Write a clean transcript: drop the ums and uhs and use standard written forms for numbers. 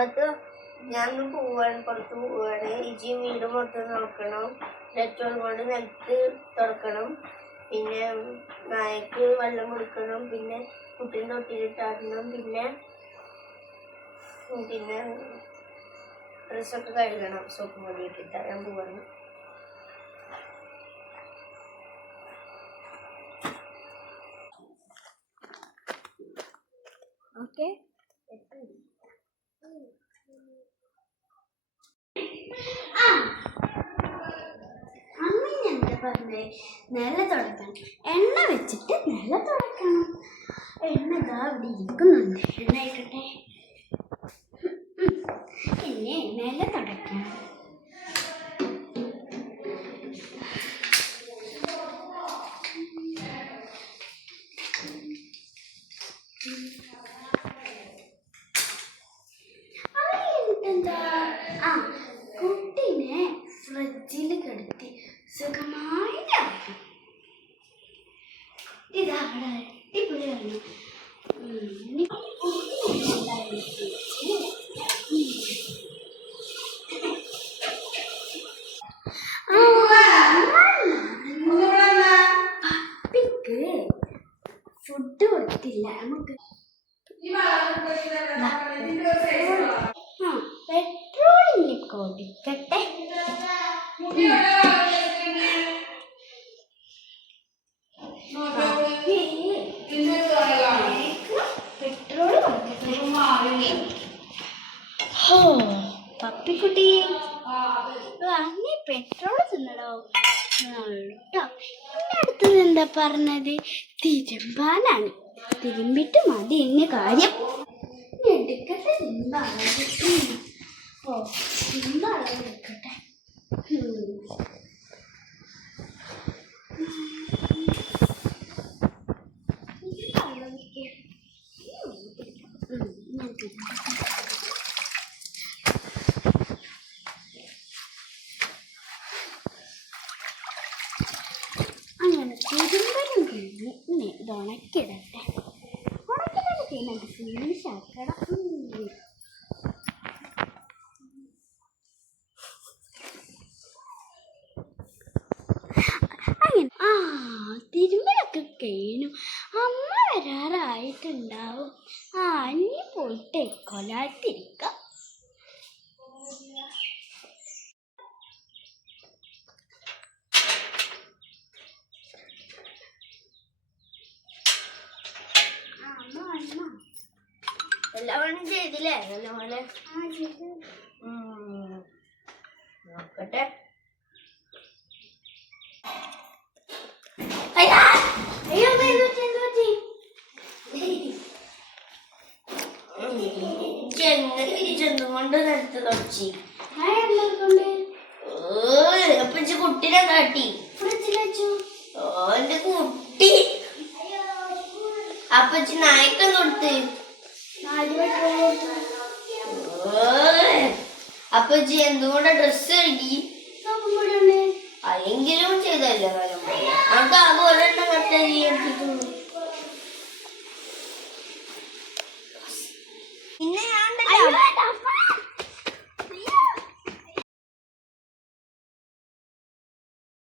അത് ഞാൻ പോവാണ്, പുറത്ത് പോവാണ്. ഇജി വീട് മൊത്തം നോക്കണം, ഡെറ്റോൾ കൊണ്ട് നിലത്ത് തുറക്കണം, പിന്നെ നായക്ക് വെള്ളം കൊടുക്കണം, പിന്നെ കുട്ടീൻ്റെ തൊട്ടിലിട്ടാടണം, പിന്നെ ഡ്രസ്സൊക്കെ കഴുകണം. സോപ്പ് പൊടി ഇട്ടിട്ട് ഞാൻ പോവാണ്. ഓക്കെ എന്താ പറഞ്ഞേ? നില തുടക്കണം, എണ്ണ വെച്ചിട്ട് നില തുടക്കണം. എണ്ണ ഇതാ ഇവിടെ ഇരിക്കുന്നുണ്ട്, എണ്ണ ആയിക്കട്ടെ. പിന്നെ നില തുടക്കണം. എന്താ കുട്ടീനെ ഫ്രിഡ്ജിൽ കിടത്തി സുഖമായി കിടക്കണം. ഇതാ അവിടെ അടിപൊളിയാണ്. പപ്പിക്ക് ഫുഡ് കൊടുത്തില്ല. നമുക്ക് പെട്രോളിന് കൊടുക്കട്ടെ. പെട്രോൾ കൊടുക്കട്ടെ. ഹോ പപ്പിക്കുട്ടി, നീ പെട്രോൾ തിന്നടോ. അടുത്തത് എന്താ പറഞ്ഞത്? തിരുമ്പാനാണ്. തിരുമ്പിട്ട് മതി എന്നെ കാര്യം. എടുക്കട്ടെ തിരുമ്പാളവ്. തിരുമ്പാളവ് എടുക്കട്ടെ. അങ്ങനെ തിരുമ്പലും കഴിഞ്ഞ് ഇനി ഇത് ഉണക്കിടട്ടെ. ഉണക്കിടട്ടെ ചെയ്യുന്നുണ്ട്, ഫിനിഷ് ആക്കണം. അങ്ങനെ തിരുമ്പലൊക്കെ കഴിഞ്ഞു. അമ്മ വരാറായിട്ടുണ്ടാവും. ഇനി പോയിട്ട് കൊലാത്തിരിക്കാം. എല്ലാ പണിയും ചെയ്തില്ലേ നല്ലപോലെ? നോക്കട്ടെ. കൊണ്ട് നിലത്ത് തുടച്ചി. അപ്പൊ കുട്ടീനെ കാട്ടി ഓന്റെ കുട്ടി. അപ്പച്ചി നായക്കം കൊടുത്ത്. അപ്പച്ചി എന്തുകൊണ്ടാ ഡ്രസ്സ് കഴുകി? അതെങ്കിലും ചെയ്തല്ലേ നമുക്ക് ആകെ